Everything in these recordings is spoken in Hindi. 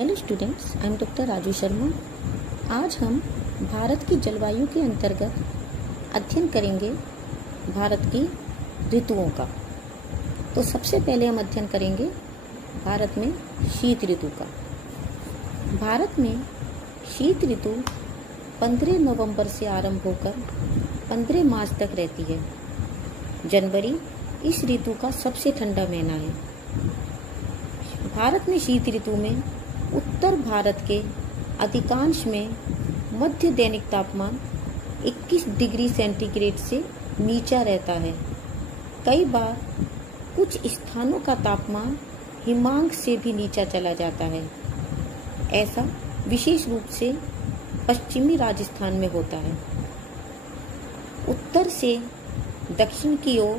Hello students, I am doctor Raju Sharma. आज हम भारत की जलवायु के अंतर्गत अध्ययन करेंगे भारत की ऋतुओं का। तो सबसे पहले हम अध्ययन करेंगे भारत में शीत ऋतु का। भारत में शीत ऋतु 15 नवंबर से आरंभ होकर 15 मार्च तक रहती है। जनवरी इस ऋतु का सबसे ठंडा महीना है। भारत में शीत ऋतु में उत्तर भारत के अधिकांश में मध्य दैनिक तापमान 21 डिग्री सेंटीग्रेड से नीचा रहता है। कई बार कुछ स्थानों का तापमान हिमांक से भी नीचा चला जाता है। ऐसा विशेष रूप से पश्चिमी राजस्थान में होता है। उत्तर से दक्षिण की ओर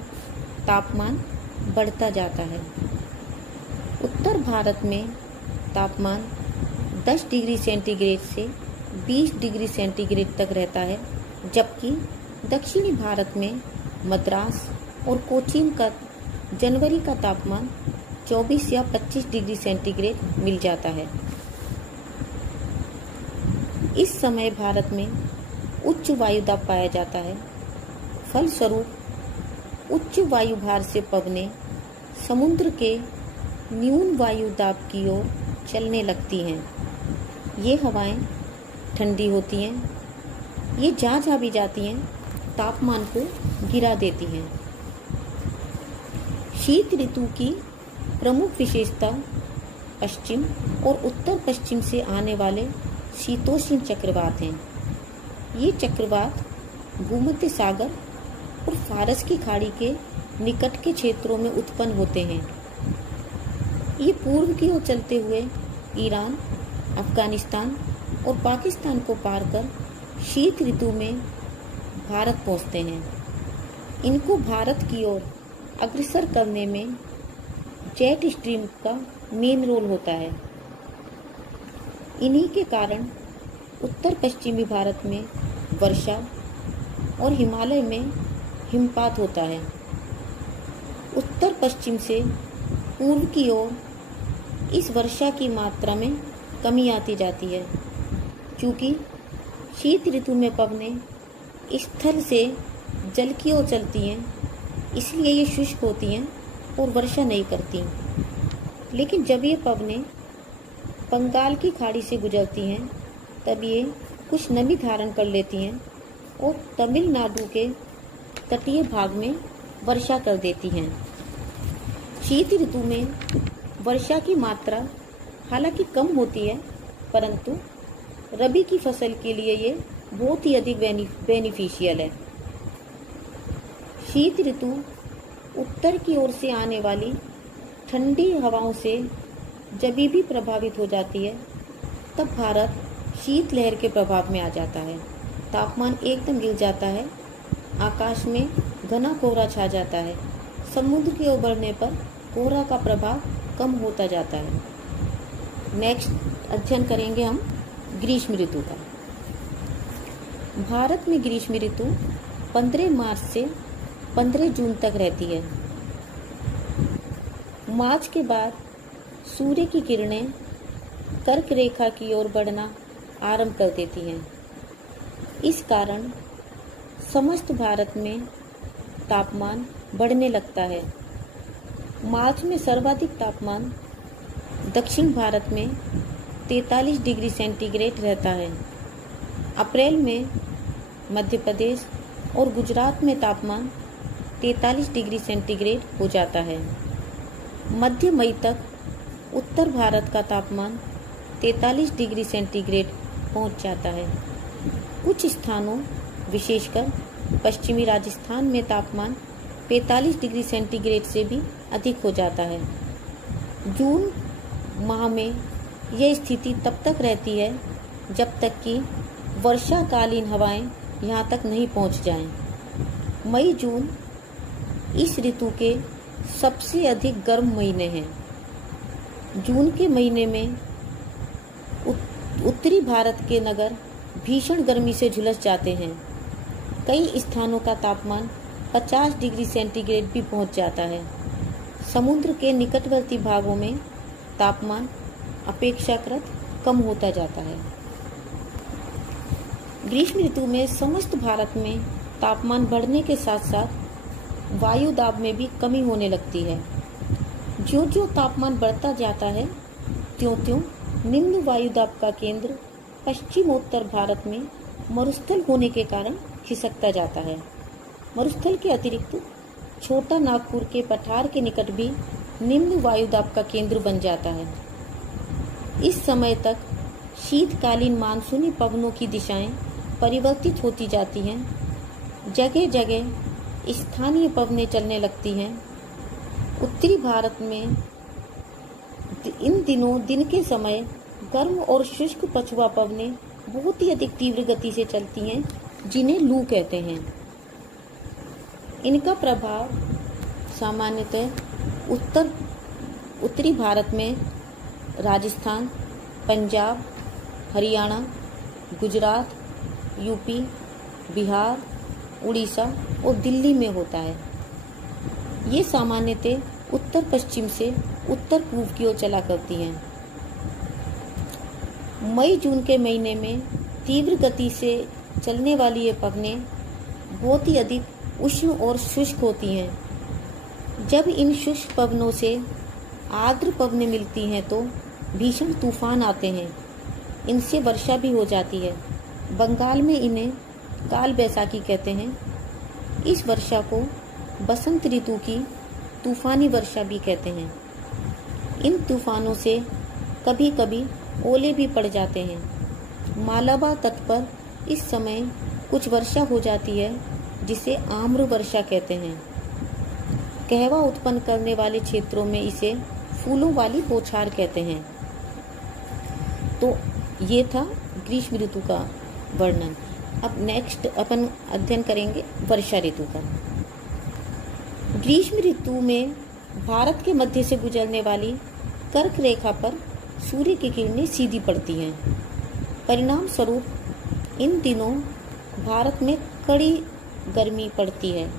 तापमान बढ़ता जाता है। उत्तर भारत में तापमान 10 डिग्री सेंटीग्रेड से 20 डिग्री सेंटीग्रेड तक रहता है, जबकि दक्षिणी भारत में मद्रास और कोचीन का जनवरी का तापमान 24 या 25 डिग्री सेंटीग्रेड मिल जाता है। इस समय भारत में उच्च वायुदाब पाया जाता है। फलस्वरूप उच्च वायुभार से पवनें समुद्र के न्यून वायुदाब की ओर चलने लगती हैं। ये हवाएं ठंडी होती हैं। ये जहाँ भी जाती हैं तापमान को गिरा देती हैं। शीत ऋतु की प्रमुख विशेषता पश्चिम और उत्तर पश्चिम से आने वाले शीतोष्ण चक्रवात हैं। ये चक्रवात भूमध्य सागर और फारस की खाड़ी के निकट के क्षेत्रों में उत्पन्न होते हैं। ये पूर्व की ओर चलते हुए ईरान, अफगानिस्तान और पाकिस्तान को पार कर शीत ऋतु में भारत पहुंचते हैं। इनको भारत की ओर अग्रसर करने में जेट स्ट्रीम का मेन रोल होता है। इन्हीं के कारण उत्तर पश्चिमी भारत में वर्षा और हिमालय में हिमपात होता है। उत्तर पश्चिम से पूर्व की ओर इस वर्षा की मात्रा में कमी आती जाती है। क्योंकि शीत ऋतु में पवनें स्थल से जल की ओर चलती हैं, इसलिए ये शुष्क होती हैं और वर्षा नहीं करती। लेकिन जब ये पवनें बंगाल की खाड़ी से गुजरती हैं, तब ये कुछ नमी धारण कर लेती हैं और तमिलनाडु के तटीय भाग में वर्षा कर देती हैं। शीत ऋतु में वर्षा की मात्रा हालांकि कम होती है, परंतु रबी की फसल के लिए ये बहुत ही अधिक बेनिफिशियल है। शीत ऋतु उत्तर की ओर से आने वाली ठंडी हवाओं से जब भी प्रभावित हो जाती है, तब भारत शीत लहर के प्रभाव में आ जाता है। तापमान एकदम गिर जाता है। आकाश में घना कोहरा छा जाता है। समुद्र की ओर बढ़ने पर कोहरा का प्रभाव कम होता जाता है। नेक्स्ट अध्ययन करेंगे हम ग्रीष्म ऋतु का। भारत में ग्रीष्म ऋतु 15 मार्च से 15 जून तक रहती है। मार्च के बाद सूर्य की किरणें कर्क रेखा की ओर बढ़ना आरंभ कर देती हैं। इस कारण समस्त भारत में तापमान बढ़ने लगता है। मार्च में सर्वाधिक तापमान दक्षिण भारत में 43 डिग्री सेंटीग्रेड रहता है। अप्रैल में मध्य प्रदेश और गुजरात में तापमान 43 डिग्री सेंटीग्रेड हो जाता है। मध्य मई तक उत्तर भारत का तापमान 43 डिग्री सेंटीग्रेड पहुंच जाता है। कुछ स्थानों विशेषकर पश्चिमी राजस्थान में तापमान 45 डिग्री सेंटीग्रेड से भी अधिक हो जाता है। जून माह में यह स्थिति तब तक रहती है जब तक कि वर्षाकालीन हवाएं यहाँ तक नहीं पहुँच जाएं। मई जून इस ऋतु के सबसे अधिक गर्म महीने हैं। जून के महीने में उत्तरी भारत के नगर भीषण गर्मी से झुलस जाते हैं। कई स्थानों का तापमान 50 डिग्री सेंटीग्रेड भी पहुंच जाता है। समुद्र के निकटवर्ती भागों में तापमान अपेक्षाकृत कम होता जाता है। ग्रीष्म ऋतु में समस्त भारत में तापमान बढ़ने के साथ साथ वायु दाब में भी कमी होने लगती है। जो जो तापमान बढ़ता जाता है त्यों-त्यों निम्न वायु दाब का केंद्र पश्चिमोत्तर भारत में मरुस्थल होने के कारण खिसकता जाता है। मरुस्थल के अतिरिक्त छोटा नागपुर के पठार के निकट भी निम्न वायु दाब का केंद्र बन जाता है। इस समय तक शीतकालीन मानसूनी पवनों की दिशाएं परिवर्तित होती जाती हैं। जगह जगह स्थानीय पवनें चलने लगती हैं। उत्तरी भारत में इन दिनों दिन के समय गर्म और शुष्क पछुआ पवनें बहुत ही अधिक तीव्र गति से चलती हैं, जिन्हें लू कहते हैं। इनका प्रभाव सामान्यतः उत्तरी भारत में राजस्थान, पंजाब, हरियाणा, गुजरात, यूपी, बिहार, उड़ीसा और दिल्ली में होता है। ये सामान्यतः उत्तर पश्चिम से उत्तर पूर्व की ओर चला करती हैं। मई जून के महीने में तीव्र गति से चलने वाली ये पवनें बहुत ही अधिक उष्ण और शुष्क होती हैं। जब इन शुष्क पवनों से आर्द्र पवनें मिलती हैं तो भीषण तूफान आते हैं। इनसे वर्षा भी हो जाती है। बंगाल में इन्हें काल बैसाखी कहते हैं। इस वर्षा को बसंत ऋतु की तूफानी वर्षा भी कहते हैं। इन तूफानों से कभी कभी ओले भी पड़ जाते हैं। मालाबार तट पर इस समय कुछ वर्षा हो जाती है, जिसे आम्र वर्षा कहते हैं। कहवा उत्पन्न करने वाले क्षेत्रों में इसे फूलों वाली बौछार कहते हैं। तो ये था ग्रीष्म ऋतु का वर्णन। अब नेक्स्ट अपन अध्ययन करेंगे वर्षा ऋतु का। ग्रीष्म ऋतु में भारत के मध्य से गुजरने वाली कर्क रेखा पर सूर्य की किरणें सीधी पड़ती हैं। परिणाम स्वरूप इन दिनों भारत में कड़ी गर्मी पड़ती है।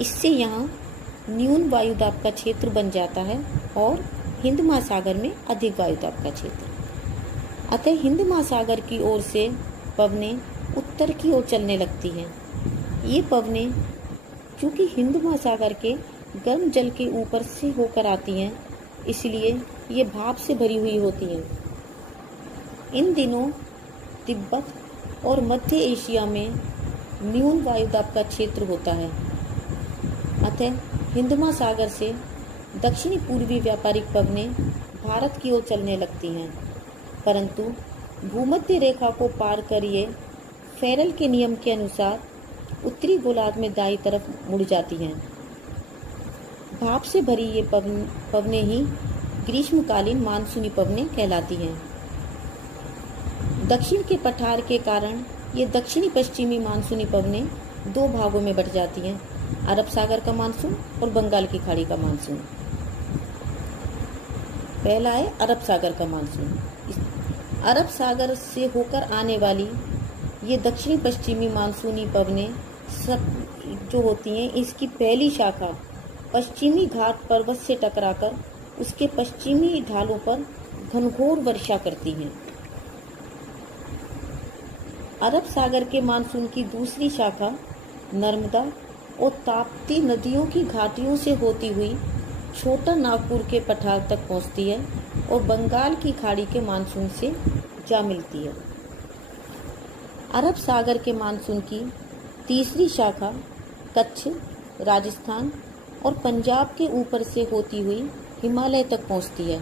इससे यहाँ न्यून वायुदाब का क्षेत्र बन जाता है और हिंद महासागर में अधिक वायुदाब का क्षेत्र। अतः हिंद महासागर की ओर से पवनें उत्तर की ओर चलने लगती हैं। ये पवनें चूँकि हिंद महासागर के गर्म जल के ऊपर से होकर आती हैं, इसलिए ये भाप से भरी हुई होती हैं। इन दिनों तिब्बत और मध्य एशिया में न्यून वायुदाब का क्षेत्र होता है। अतः हिंद महासागर से दक्षिणी पूर्वी व्यापारिक पवनें भारत की ओर चलने लगती हैं, परंतु भूमध्य रेखा को पार कर ये फेरल के नियम के अनुसार उत्तरी गोलार्ध में दाईं तरफ मुड़ जाती हैं। भाप से भरी ये पवनें ही ग्रीष्मकालीन मानसूनी पवनें कहलाती हैं। दक्षिण के पठार के कारण ये दक्षिणी पश्चिमी मानसूनी पवनें दो भागों में बट जाती हैं, अरब सागर का मानसून और बंगाल की खाड़ी का मानसून। पहला है अरब सागर का मानसून। अरब सागर से होकर आने वाली ये दक्षिणी पश्चिमी मानसूनी पवनें सब जो होती हैं, इसकी पहली शाखा पश्चिमी घाट पर्वत से टकराकर उसके पश्चिमी ढालों पर घनघोर वर्षा करती हैं। अरब सागर के मानसून की दूसरी शाखा नर्मदा और ताप्ती नदियों की घाटियों से होती हुई छोटा नागपुर के पठार तक पहुंचती है और बंगाल की खाड़ी के मानसून से जा मिलती है। अरब सागर के मानसून की तीसरी शाखा कच्छ, राजस्थान और पंजाब के ऊपर से होती हुई हिमालय तक पहुंचती है।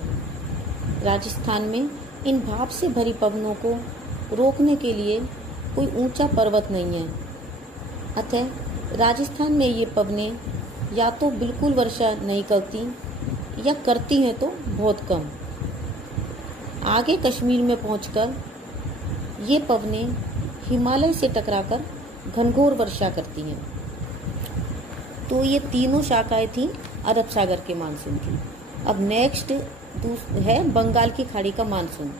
राजस्थान में इन भाप से भरी पवनों को रोकने के लिए कोई ऊंचा पर्वत नहीं है, अतः राजस्थान में ये पवनें या तो बिल्कुल वर्षा नहीं करती या करती हैं तो बहुत कम। आगे कश्मीर में पहुंचकर ये पवनें हिमालय से टकराकर घनघोर वर्षा करती हैं। तो ये तीनों शाखाएं थी अरब सागर के मानसून की। अब नेक्स्ट है बंगाल की खाड़ी का मानसून।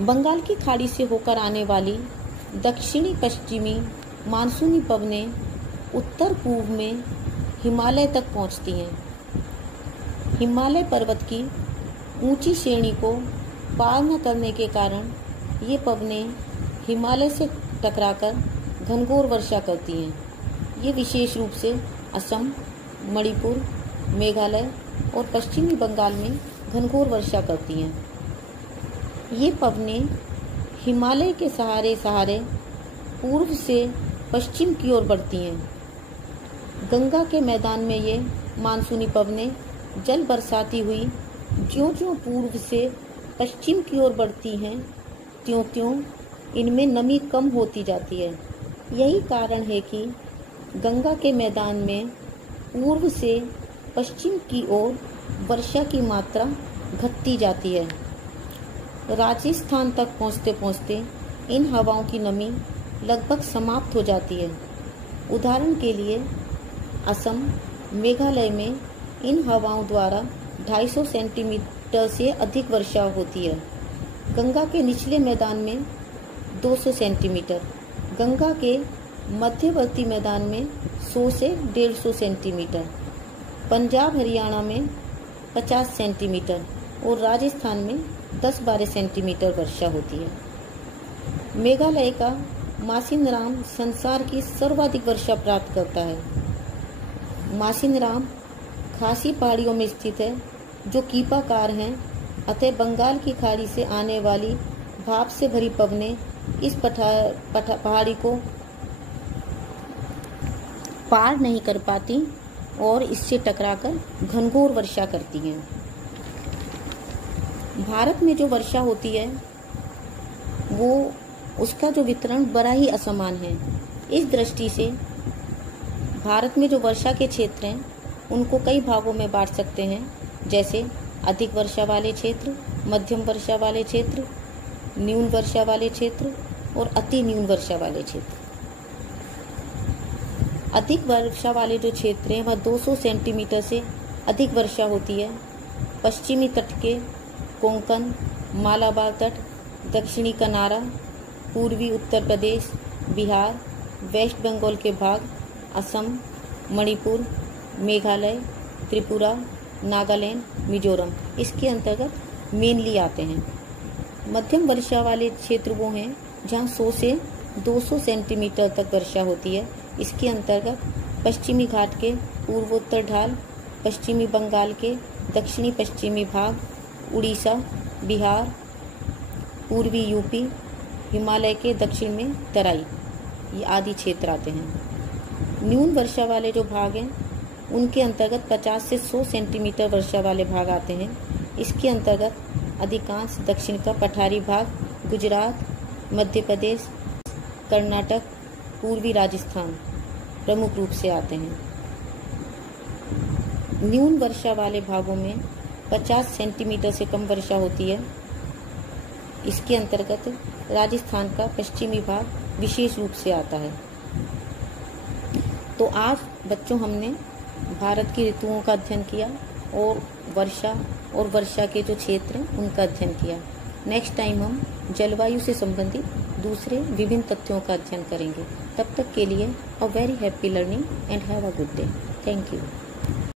बंगाल की खाड़ी से होकर आने वाली दक्षिणी पश्चिमी मानसूनी पवनें उत्तर पूर्व में हिमालय तक पहुंचती हैं। हिमालय पर्वत की ऊंची श्रेणी को पार न करने के कारण ये पवनें हिमालय से टकराकर घनघोर वर्षा करती हैं। ये विशेष रूप से असम, मणिपुर, मेघालय और पश्चिमी बंगाल में घनघोर वर्षा करती हैं। ये पवनें हिमालय के सहारे सहारे पूर्व से पश्चिम की ओर बढ़ती हैं। गंगा के मैदान में ये मानसूनी पवनें जल बरसाती हुई ज्यों-ज्यों पूर्व से पश्चिम की ओर बढ़ती हैं, त्यों-त्यों इनमें नमी कम होती जाती है। यही कारण है कि गंगा के मैदान में पूर्व से पश्चिम की ओर वर्षा की मात्रा घटती जाती है। राजस्थान तक पहुँचते पहुँचते इन हवाओं की नमी लगभग समाप्त हो जाती है। उदाहरण के लिए असम, मेघालय में इन हवाओं द्वारा 250 सेंटीमीटर से अधिक वर्षा होती है। गंगा के निचले मैदान में 200 सेंटीमीटर, गंगा के मध्यवर्ती मैदान में 100 से 150 सेंटीमीटर, पंजाब हरियाणा में 50 सेंटीमीटर और राजस्थान में 10-12 सेंटीमीटर वर्षा होती है। मेघालय का मासिनराम संसार की सर्वाधिक वर्षा प्राप्त करता है। मासिनराम खासी पहाड़ियों में स्थित है जो कीपाकार हैं, अतः बंगाल की खाड़ी से आने वाली भाप से भरी पवनें इस पहाड़ी को पार नहीं कर पाती और इससे टकराकर घनघोर वर्षा करती हैं। भारत में जो वर्षा होती है वो उसका जो वितरण बड़ा ही असमान है। इस दृष्टि से भारत में जो वर्षा के क्षेत्र हैं उनको कई भागों में बांट सकते हैं, जैसे अधिक वर्षा वाले क्षेत्र, मध्यम वर्षा वाले क्षेत्र, न्यून वर्षा वाले क्षेत्र और अति न्यून वर्षा वाले क्षेत्र। अधिक वर्षा वाले जो क्षेत्र हैं वह 200 सेंटीमीटर से अधिक वर्षा होती है। पश्चिमी तट के कोंकण, मालाबार तट, दक्षिणी कनारा, पूर्वी उत्तर प्रदेश, बिहार, वेस्ट बंगाल के भाग, असम, मणिपुर, मेघालय, त्रिपुरा, नागालैंड, मिजोरम इसके अंतर्गत मेनली आते हैं। मध्यम वर्षा वाले क्षेत्र वो हैं जहां 100 से 200 सेंटीमीटर तक वर्षा होती है। इसके अंतर्गत पश्चिमी घाट के पूर्वोत्तर ढाल, पश्चिमी बंगाल के दक्षिणी पश्चिमी भाग, उड़ीसा, बिहार, पूर्वी यूपी, हिमालय के दक्षिण में तराई, ये आदि क्षेत्र आते हैं। न्यून वर्षा वाले जो भाग हैं उनके अंतर्गत 50 से 100 सेंटीमीटर वर्षा वाले भाग आते हैं। इसके अंतर्गत अधिकांश दक्षिण का पठारी भाग, गुजरात, मध्य प्रदेश, कर्नाटक, पूर्वी राजस्थान प्रमुख रूप से आते हैं। न्यून वर्षा वाले भागों में 50 सेंटीमीटर से कम वर्षा होती है। इसके अंतर्गत राजस्थान का पश्चिमी भाग विशेष रूप से आता है। तो आज बच्चों हमने भारत की ऋतुओं का अध्ययन किया और वर्षा के जो क्षेत्र हैं उनका अध्ययन किया। नेक्स्ट टाइम हम जलवायु से संबंधित दूसरे विभिन्न तथ्यों का अध्ययन करेंगे। तब तक के लिए a very happy learning and have a good day. Thank you.